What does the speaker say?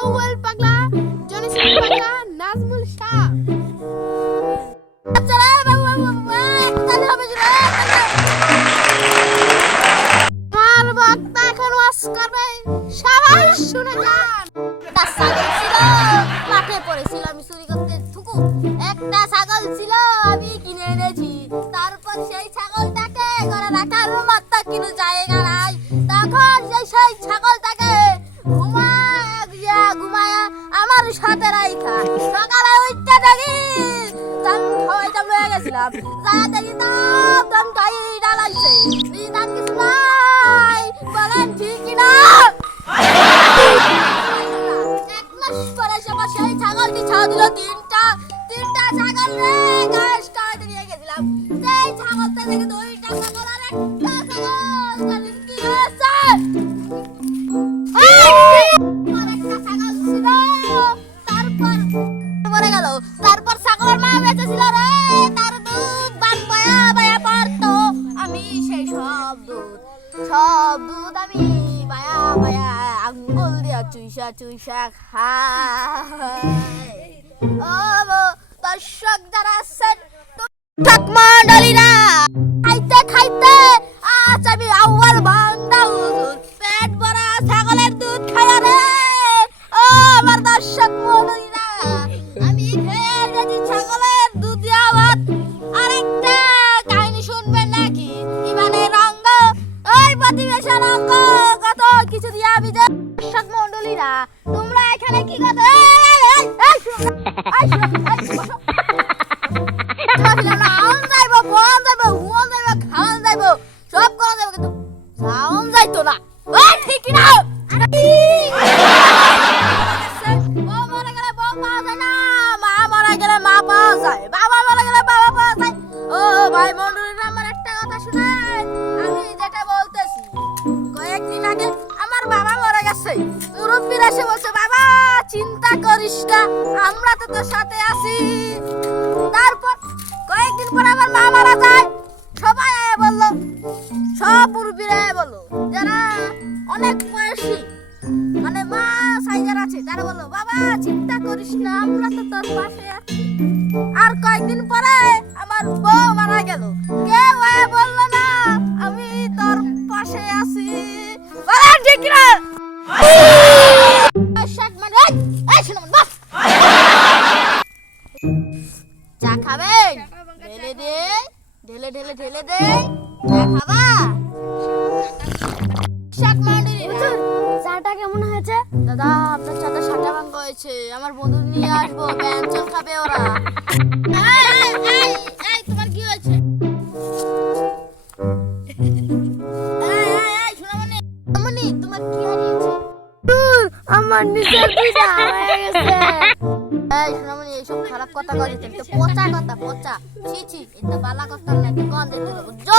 আউয়াল পাগলা, জনিসিন পাগলা, নাজমুল শাহ। আচ্ছা রে বাবু বাবু তাহলে হবে রে। আর বক্তা এখন ওয়াজ করবে, সবাই শুনে যান। একটা ছাগল ছিল, মাঠে পড়েছিল, আমি চুরি করতে ঠুকু। একটা ছাগল ছিল, আমি কিনে এনেছি। তারপর সেই ছাগলটাকে ঘরে রাখার মতো কোনো জায়গা নাই। তখন সেই ছাগলটাকে ঘুমায়া আমার সাথে রাইখা সকালে উঠতে দেখি দাম খাওয়াইতাম লয়ে গেছিলাম। যা দেখি দাম খাই ডালাইছে, দাম কিছু নাই। বলেন ঠিক না? এক মাস পরে সবার সেই ছাগলটি ছাও দিল তিনটা ছাগল রে গাছ কাটে নিয়ে গেছিলাম। সেই ছাগলটা থেকে দুইটা ছাগল আর একটা ছাগল কি হয়েছে? আরেকটা ছাগল ছিল, তারপর মরে গেল। তারপর ছাগলের মা বেঁচে ছিল রে, তার দুধ বান বয়া পড়তো। আমি সেই সব দুধ আমি বায়া আঙ্গুল দিয়া চুইসা খাই। ও দর্শক যারা আছেন মন্ডলীরা, খাইতে আজ আমি আউয়াল বান্দা হুজুর পেট ভরা ছাগলের দুধ খায়া রে। ও আমার দর্শক মন্ডলীরা, আমি খেয়ে গেছি ছাগলের দুধ দিয়া ভাত। আরেকটা কাহিনী শুনবেন নাকি? ইমানের রঙ্গ ওই প্রতিবেশন অঙ্গ কত কিছু দিয়া আমি যে। দর্শক মন্ডলীরা, তোমরা এখানে কি কথা সব করা যাবে, কিন্তু সাউন্ড যাইতো না। ঠিক না? ও মরে গেলে বউ পাওয়া যায় না, মা মরে গেলে মা পাওয়া যায়, বাবা মরে গেলে বাবা পাওয়া যায়। ও ভাই মন্ডলীরা, আমার একটা কথা শুনেন। আমি যেটা বলতেছি, কয়েকদিন আগে আমার বাবা মরে গেছে। মুরব্বীরা এসে বলছে, বাবা চিন্তা করিস না, আমরা তো তোর সাথে আছি। তারপর কয়েকদিন পর আমার মা মারা যায়। সবাই বললো, সব মুরব্বীরা বললো, যারা অনেক বয়সী মানে মা সাইজার আছে, তারা বললো, বাবা চিন্তা করিস না, আমরা তো তোর পাশে আছি। আর কয়েকদিন পরে আমার বউ মারা গেল, কেউ বললো না আমি তোর পাশে আছি। ঠিক না? চা খাবেন? ঢেলে দে চা খাবা? চাটা কেমন হয়েছে দাদা? আপনার চাটা সাটা ভাঙ্গ হয়েছে। আমার বন্ধু নিয়ে আসবো, ব্যঞ্জন খাবে ওরা। তোমার কি হয়েছে? তোমার কি হারিয়েছে? আমার নিজের দুইটা হারিয়ে গেছে। এই সোনামণি, এইসব খারাপ কথা কইতে তো পচা কথা, পচা ছি ছি, এটা বালা কথা না, গন্ধ দিতে বুঝছো?